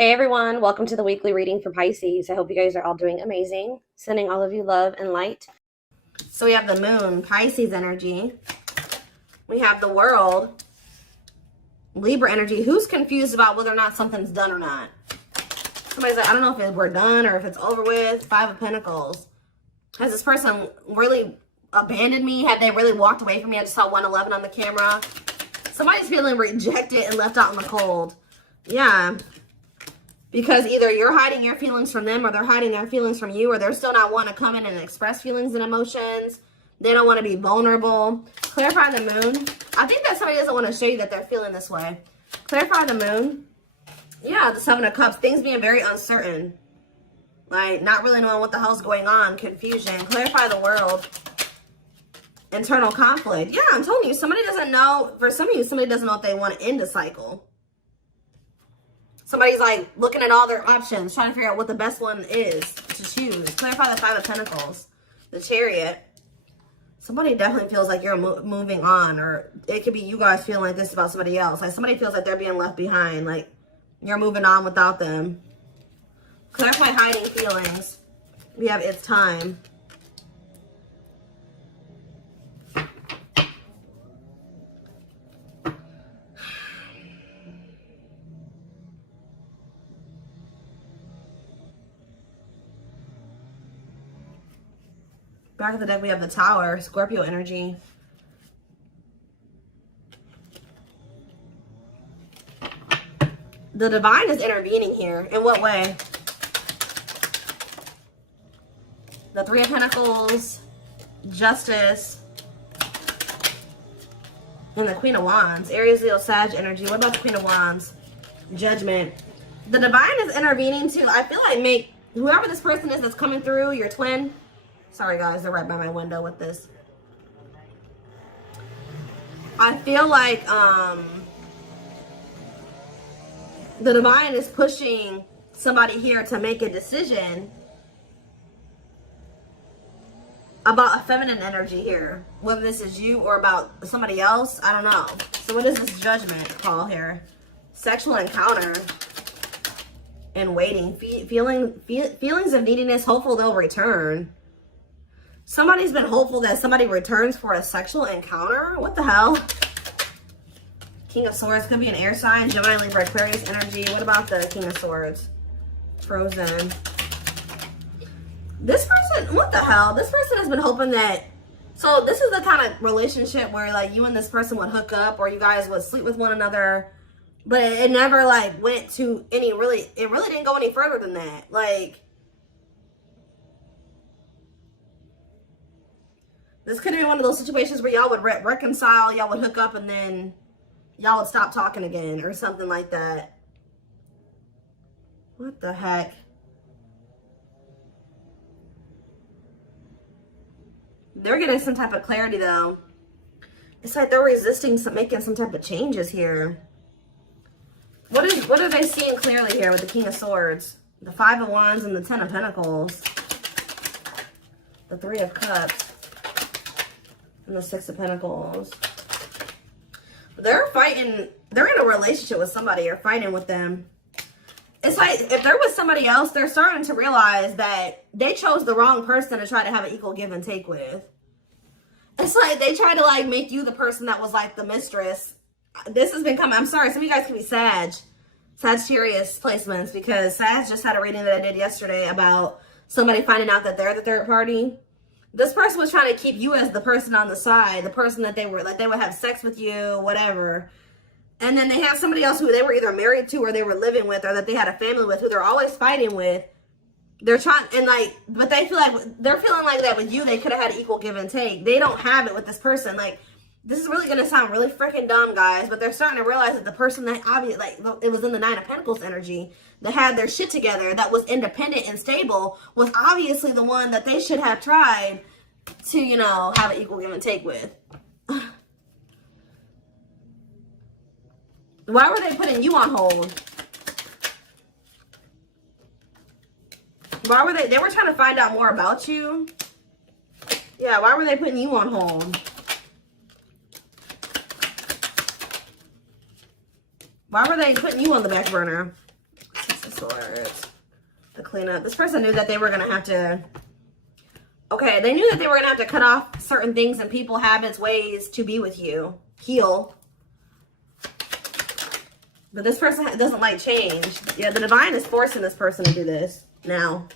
Hey everyone, welcome to the weekly reading for Pisces. I hope you guys are all doing amazing. Sending all of you love and light. So we have the moon, Pisces energy. We have the world, Libra energy. Who's confused about whether or not something's done or not? Somebody's like, I don't know if we're done or if it's over with. Five of Pentacles. Has this person really abandoned me? Have they really walked away from me? I just saw 111 on the camera. Somebody's feeling rejected and left out in the cold. Yeah. Because either you're hiding your feelings from them or they're hiding their feelings from you, or they're still not wanting to come in and express feelings and emotions. They don't want to be vulnerable. Clarify the moon. I think that somebody doesn't want to show you that they're feeling this way. Clarify the moon. Yeah, the Seven of Cups. Things being very uncertain. Like, not really knowing what the hell's going on. Confusion. Clarify the world. Internal conflict. Yeah, I'm telling you, somebody doesn't know. For some of you, somebody doesn't know if they want to end a cycle. Somebody's like looking at all their options, trying to figure out what the best one is to choose. Clarify the Five of Pentacles, the Chariot. Somebody definitely feels like you're moving on, or it could be you guys feeling like this about somebody else. Like somebody feels like they're being left behind, like you're moving on without them. Clarify hiding feelings. We have it's time. Back of the deck, we have the Tower, Scorpio energy. The Divine is intervening here. In what way? The Three of Pentacles, Justice, and the Queen of Wands. Aries, Leo, Sag energy. What about the Queen of Wands? Judgment. The Divine is intervening too. I feel like whoever this person is that's coming through, your twin. Sorry guys, they're right by my window with this. I feel like the Divine is pushing somebody here to make a decision about a feminine energy here. Whether this is you or about somebody else, I don't know. So what is this Judgment call here? Sexual encounter and waiting. Feelings of neediness, hopeful they'll return. Somebody's been hopeful that somebody returns for a sexual encounter. What the hell? King of Swords could be an air sign. Gemini, Libra, Aquarius energy. What about the King of Swords? Frozen. This person, what the hell? This person has been hoping that... So this is the kind of relationship where like you and this person would hook up or you guys would sleep with one another. But it never like went to any really... It really didn't go any further than that. Like... This could have been one of those situations where y'all would reconcile, y'all would hook up, and then y'all would stop talking again or something like that. What the heck? They're getting some type of clarity, though. It's like they're resisting making some type of changes here. What are they seeing clearly here with the King of Swords? The Five of Wands and the Ten of Pentacles. The Three of Cups. And the Six of Pentacles. They're fighting. They're in a relationship with somebody or fighting with them. It's like if there was somebody else, they're starting to realize that they chose the wrong person to try to have an equal give and take with. It's like they try to like make you the person that was like the mistress. This has been coming. I'm sorry. Some of you guys can be Sagittarius placements because Sag just had a reading that I did yesterday about somebody finding out that they're the third party. This person was trying to keep you as the person on the side, the person that they were, like they would have sex with you, whatever. And then they have somebody else who they were either married to or they were living with or that they had a family with who they're always fighting with. They're trying, and like, but they feel like, they're feeling like that with you, they could have had equal give and take. They don't have it with this person. Like, this is really going to sound really freaking dumb, guys, but they're starting to realize that the person that obviously, like, it was in the Nine of Pentacles energy, that had their shit together, that was independent and stable, was obviously the one that they should have tried to, you know, have an equal give and take with. Why were they putting you on hold? Why were they were trying to find out more about you? Yeah, why were they putting you on hold? Why were they putting you on the back burner? of Swords. The cleanup. This person knew that they were going to have to... Okay, they knew that they were going to have to cut off certain things and people, habits, ways to be with you. Heal. But this person doesn't like change. Yeah, the divine is forcing this person to do this now.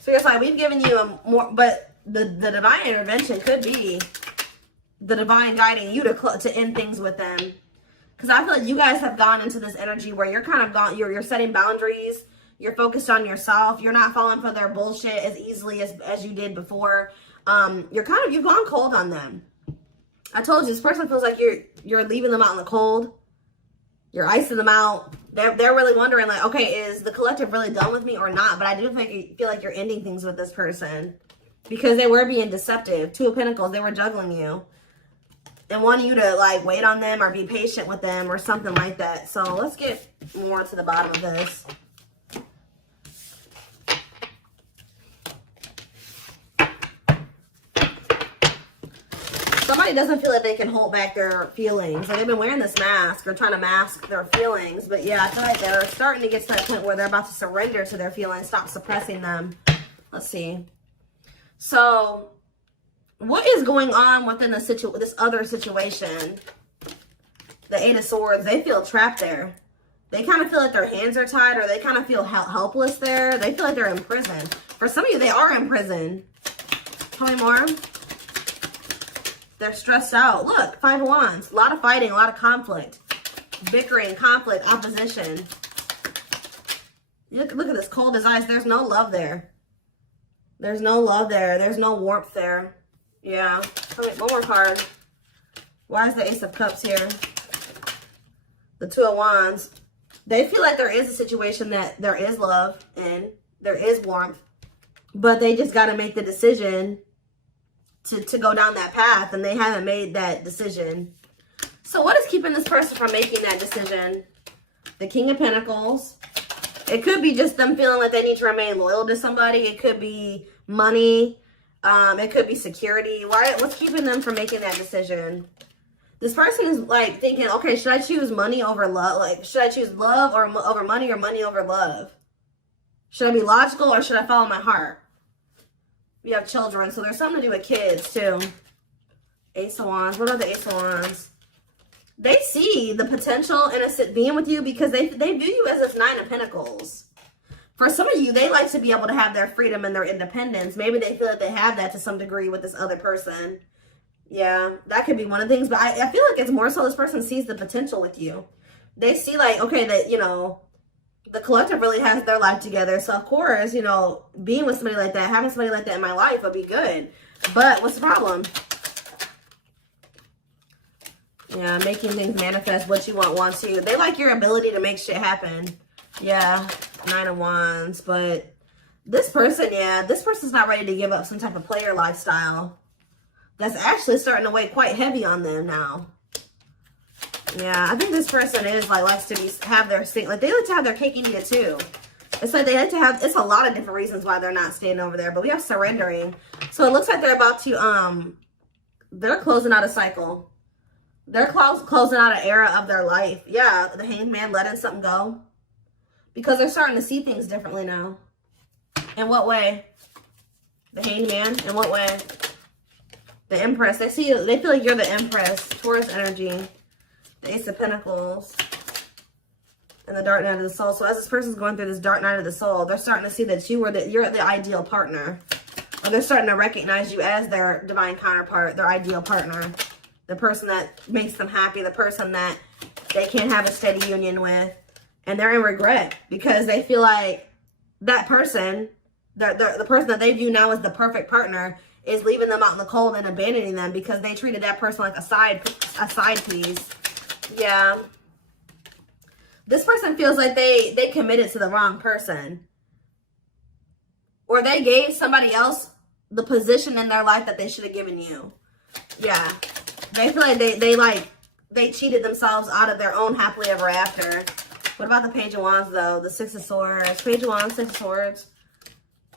So it's like, we've given you a more... But the divine intervention could be the divine guiding you to end things with them. Because I feel like you guys have gone into this energy where you're kind of gone... You're setting boundaries. You're focused on yourself. You're not falling for their bullshit as easily as you did before. You've gone cold on them. I told you, this person feels like you're leaving them out in the cold. You're icing them out. They're really wondering, like, okay, is the collective really done with me or not? But I do feel like you're ending things with this person because they were being deceptive. Two of Pentacles, they were juggling you and wanting you to, like, wait on them or be patient with them or something like that. So let's get more to the bottom of this. Somebody doesn't feel like they can hold back their feelings. Like they've been wearing this mask or trying to mask their feelings. But yeah, I feel like they're starting to get to that point where they're about to surrender to their feelings, stop suppressing them. Let's see. So what is going on within this other situation? The Eight of Swords, they feel trapped there. They kind of feel like their hands are tied, or they kind of feel helpless there. They feel like they're in prison. For some of you, they are in prison. Tell me more. They're stressed out. Look, Five of Wands. A lot of fighting, a lot of conflict. Bickering, conflict, opposition. Look at this cold as ice. There's no love there. There's no love there. There's no warmth there. Yeah. Tell me one more card. Why is the Ace of Cups here? The Two of Wands. They feel like there is a situation that there is love and there is warmth. But they just got to make the decision to go down that path, and they haven't made that decision. So what is keeping this person from making that decision? The King of Pentacles. It could be just them feeling like they need to remain loyal to somebody. It could be money. It could be security. What's keeping them from making that decision? This person is like thinking, okay, should I choose money over love? Like, should I choose love over money or money over love? Should I be logical or should I follow my heart? We have children, so there's something to do with kids, too. Ace of Wands. What about the Ace of Wands? They see the potential in being with you because they view you as this Nine of Pentacles. For some of you, they like to be able to have their freedom and their independence. Maybe they feel that they have that to some degree with this other person. Yeah, that could be one of the things. But I feel like it's more so this person sees the potential with you. They see, like, okay, that, you know, the collective really has their life together. So, of course, you know, being with somebody like that, having somebody like that in my life would be good. But what's the problem? Yeah, making things manifest. What you want wants you. They like your ability to make shit happen. Yeah, Nine of Wands. But this person, yeah, this person's not ready to give up some type of player lifestyle. That's actually starting to weigh quite heavy on them now. Yeah, I think this person is like likes to have their thing. Like they like to have their cake and eat it too. It's like they like to have. It's a lot of different reasons why they're not staying over there. But we have surrendering. So it looks like they're about to they're closing out a cycle. They're closing out an era of their life. Yeah, the Hanged Man letting something go because they're starting to see things differently now. In what way? The Hanged Man. In what way? The Empress. They feel like you're the Empress. Taurus energy. The Ace of Pentacles. And the Dark Night of the Soul. So as this person's going through this Dark Night of the Soul, they're starting to see that you're the ideal partner. Or they're starting to recognize you as their divine counterpart, their ideal partner. The person that makes them happy, the person that they can't have a steady union with. And they're in regret because they feel like that person, the person that they view now as the perfect partner, is leaving them out in the cold and abandoning them because they treated that person like a side piece. Yeah. This person feels like they committed to the wrong person. Or they gave somebody else the position in their life that they should have given you. Yeah. They feel like they cheated themselves out of their own happily ever after. What about the Page of Wands, though? The Six of Swords. Page of Wands, Six of Swords.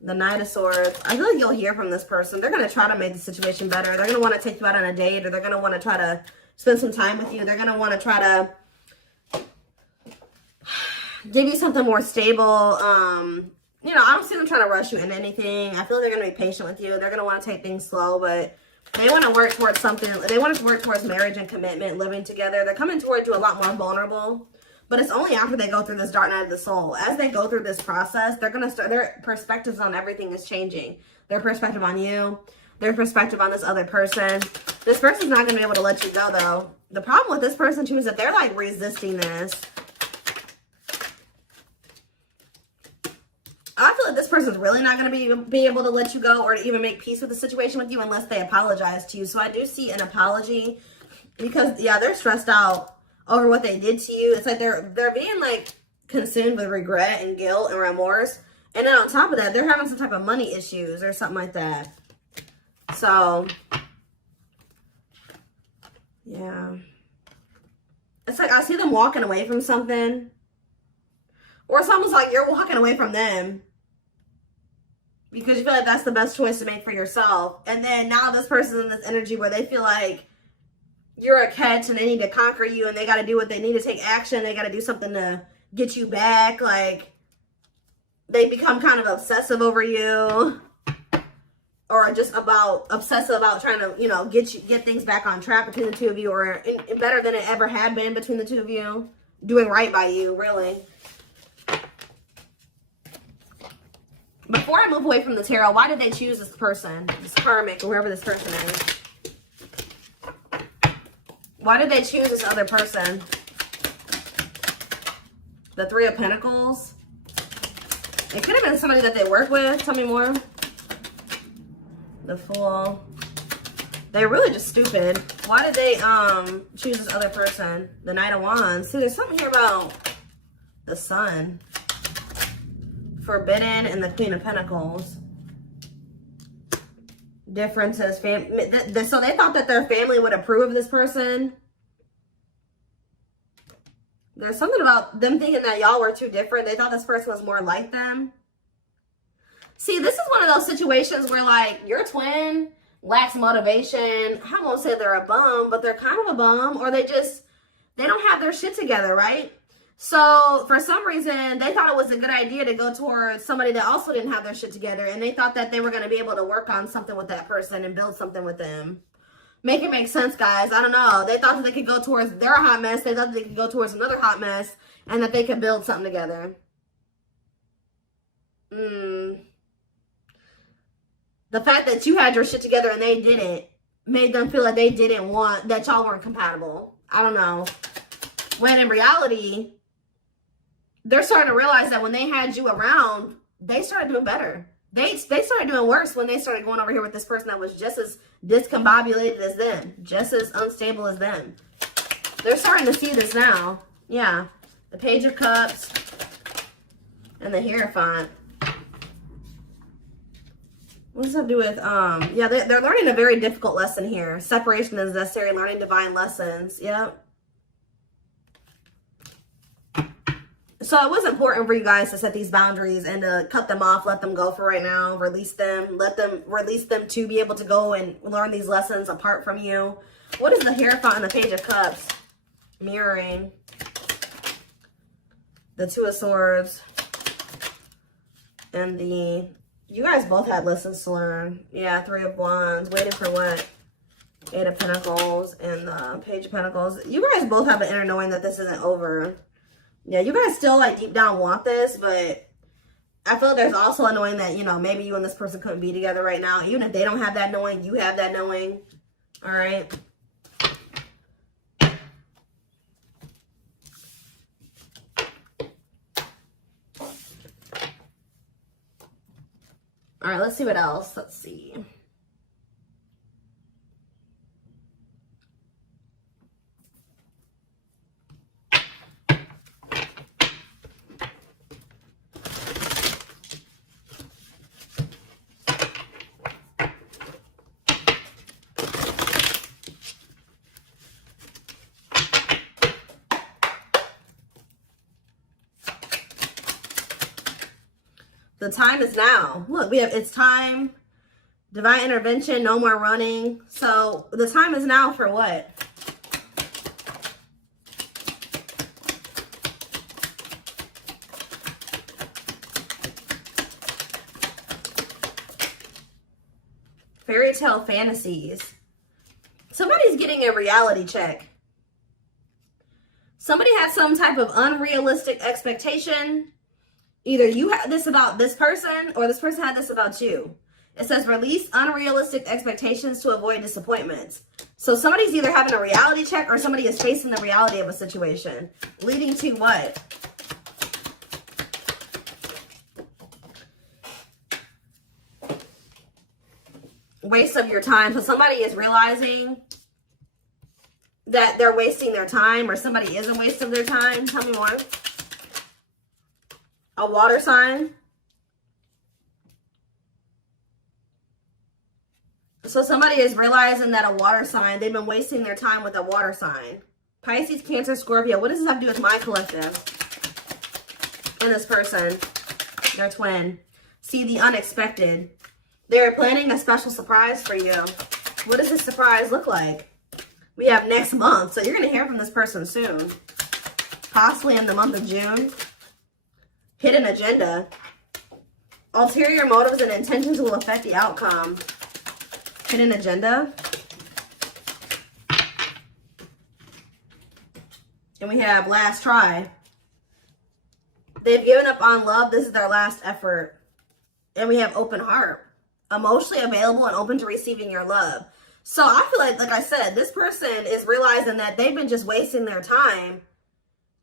The Knight of Swords. I feel like you'll hear from this person. They're going to try to make the situation better. They're going to want to take you out on a date, or they're going to want to try to spend some time with you. They're going to want to try to give you something more stable. You know, I don't see them trying to rush you into anything. I feel like they're going to be patient with you. They're going to want to take things slow, but they want to work towards something. They want to work towards marriage and commitment, living together. They're coming towards you a lot more vulnerable, but it's only after they go through this dark night of the soul. As they go through this process, they're going to start, their perspectives on everything is changing. Their perspective on you, their perspective on this other person. This person's not going to be able to let you go, though. The problem with this person, too, is that they're, like, resisting this. I feel like this person's really not going to be able to let you go or to even make peace with the situation with you unless they apologize to you. So I do see an apology because, yeah, they're stressed out over what they did to you. It's like they're being, like, consumed with regret and guilt and remorse. And then on top of that, they're having some type of money issues or something like that. So, yeah. It's like I see them walking away from something. Or it's almost like you're walking away from them because you feel like that's the best choice to make for yourself. And then now this person's in this energy where they feel like you're a catch and they need to conquer you and they got to do what they need to take action. They got to do something to get you back. Like, they become kind of obsessive over you or just obsessive about trying to, you know, get things back on track between the two of you or better than it ever had been between the two of you. Doing right by you, really. Before I move away from the tarot, why did they choose this person? This karmic, or whoever this person is. Why did they choose this other person? The Three of Pentacles. It could have been somebody that they work with. Tell me more. The Fool. They're really just stupid. Why did they choose this other person? The Knight of Wands. See, there's something here about the Sun. Forbidden and the Queen of Pentacles. Differences. So they thought that their family would approve of this person. There's something about them thinking that y'all were too different. They thought this person was more like them. See, this is one of those situations where, like, your twin lacks motivation. I won't say they're a bum, but they're kind of a bum. Or they don't have their shit together, right? So, for some reason, they thought it was a good idea to go towards somebody that also didn't have their shit together. And they thought that they were going to be able to work on something with that person and build something with them. Make it make sense, guys. I don't know. They thought that they could go towards their hot mess. They thought that they could go towards another hot mess. And that they could build something together. The fact that you had your shit together and they didn't made them feel like they didn't want, that y'all weren't compatible. I don't know. When in reality, they're starting to realize that when they had you around, they started doing better. They started doing worse when they started going over here with this person that was just as discombobulated as them. Just as unstable as them. They're starting to see this now. Yeah. The Page of Cups. And the Hierophant. What does that do with, yeah, they're learning a very difficult lesson here. Separation is necessary, learning divine lessons. Yep. So it was important for you guys to set these boundaries and to cut them off, let them go for right now, release them, release them to be able to go and learn these lessons apart from you. What is the Hierophant and the Page of Cups? Mirroring. The Two of Swords. And you guys both had lessons to learn. Yeah, Three of Wands. Waiting for what? Eight of Pentacles and the Page of Pentacles. You guys both have an inner knowing that this isn't over. Yeah, you guys still, like, deep down want this, but I feel like there's also a knowing that, you know, maybe you and this person couldn't be together right now. Even if they don't have that knowing, you have that knowing. All right? All right, let's see what else. Let's see. The time is now. Look, it's time. Divine intervention, no more running. So the time is now for what? Fairy tale fantasies. Somebody's getting a reality check. Somebody had some type of unrealistic expectation. Either you had this about this person or this person had this about you. It says release unrealistic expectations to avoid disappointments. So somebody's either having a reality check or somebody is facing the reality of a situation. Leading to what? Waste of your time. So somebody is realizing that they're wasting their time, or somebody is a waste of their time. Tell me more. A water sign. So somebody is realizing that a water sign, they've been wasting their time with a water sign. Pisces, Cancer, Scorpio. What does this have to do with my collective? And this person, their twin. See the unexpected. They're planning a special surprise for you. What does this surprise look like? We have next month. So you're going to hear from this person soon. Possibly in the month of June. Hidden agenda. Ulterior motives and intentions will affect the outcome. Hidden agenda. And we have last try. They've given up on love. This is their last effort. And we have open heart. Emotionally available and open to receiving your love. So I feel like I said, this person is realizing that they've been just wasting their time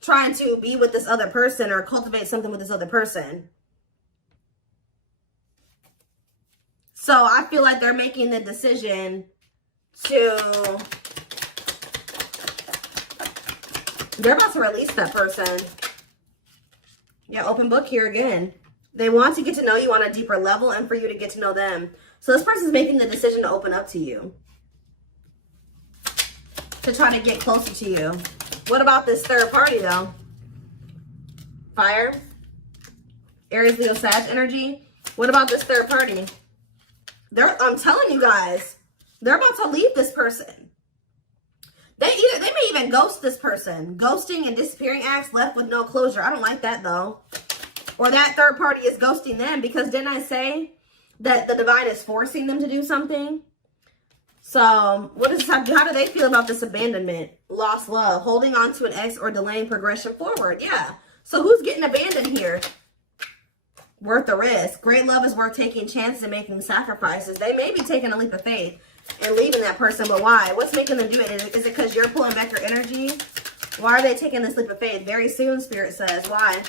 trying to be with this other person or cultivate something with this other person. So I feel like they're making the decision to, they're about to release that person. Yeah, open book here again. They want to get to know you on a deeper level and for you to get to know them. So this person's making the decision to open up to you. To try to get closer to you. What about this third party though? Fire. Aries, Leo, Sag energy. What about this third party? I'm telling you guys, they're about to leave this person. They may even ghost this person. Ghosting and disappearing acts left with no closure. I don't like that though. Or that third party is ghosting them, because didn't I say that the divine is forcing them to do something? So what is, how do they feel about this abandonment? Lost love, holding on to an ex, or delaying progression forward. Yeah. So who's getting abandoned here? Worth the risk. Great love is worth taking chances and making sacrifices. They may be taking a leap of faith and leaving that person, but why? What's making them do it? Is it because you're pulling back your energy? Why are they taking this leap of faith? Very soon, Spirit says. Why?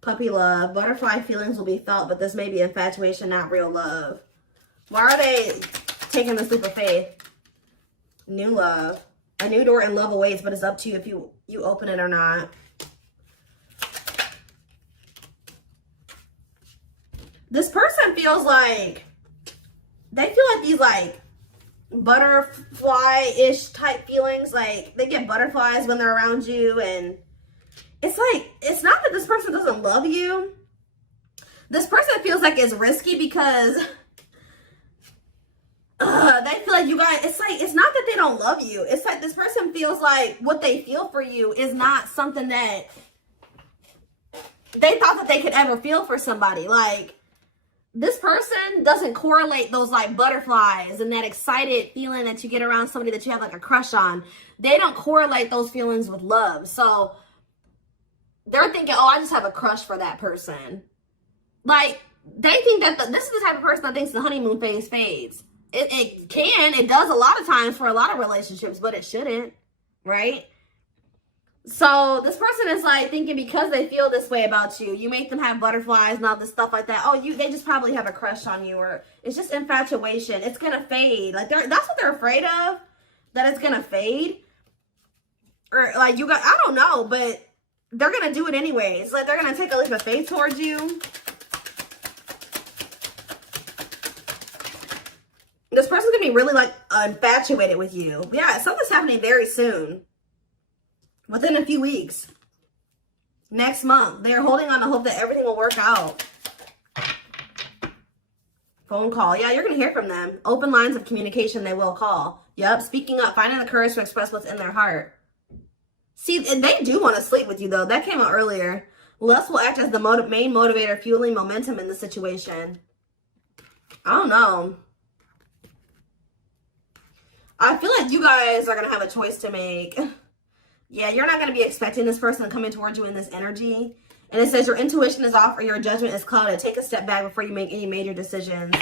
Puppy love. Butterfly feelings will be felt, but this may be infatuation, not real love. Why are they taking this leap of faith? New love. A new door and love awaits, but it's up to you if you open it or not. This person feels like, they feel like these like butterfly-ish type feelings. Like they get butterflies when they're around you, and it's like, it's not that this person doesn't love you. This person feels like it's risky because they feel like you guys, it's like, it's not that they don't love you. It's like this person feels like what they feel for you is not something that they thought that they could ever feel for somebody. Like, this person doesn't correlate those like butterflies and that excited feeling that you get around somebody that you have like a crush on. They don't correlate those feelings with love. So they're thinking, oh, I just have a crush for that person. Like, they think that this is the type of person that thinks the honeymoon phase fades. It does a lot of times for a lot of relationships, but it shouldn't, right? So this person is like thinking because they feel this way about you, you make them have butterflies and all this stuff like that. Oh, they just probably have a crush on you, or it's just infatuation. It's going to fade. Like that's what they're afraid of, that it's going to fade. Or like I don't know, but they're going to do it anyways. Like they're going to take a leap of faith towards you. This person's going to be really like infatuated with you. Yeah, something's happening very soon. Within a few weeks. Next month. They're holding on to hope that everything will work out. Phone call. Yeah, you're going to hear from them. Open lines of communication, they will call. Yep, speaking up. Finding the courage to express what's in their heart. See, they do want to sleep with you, though. That came out earlier. Lust will act as the main motivator, fueling momentum in the situation. I don't know. I feel like you guys are going to have a choice to make. Yeah, you're not going to be expecting this person to come in towards you in this energy. And it says your intuition is off or your judgment is clouded. Take a step back before you make any major decisions.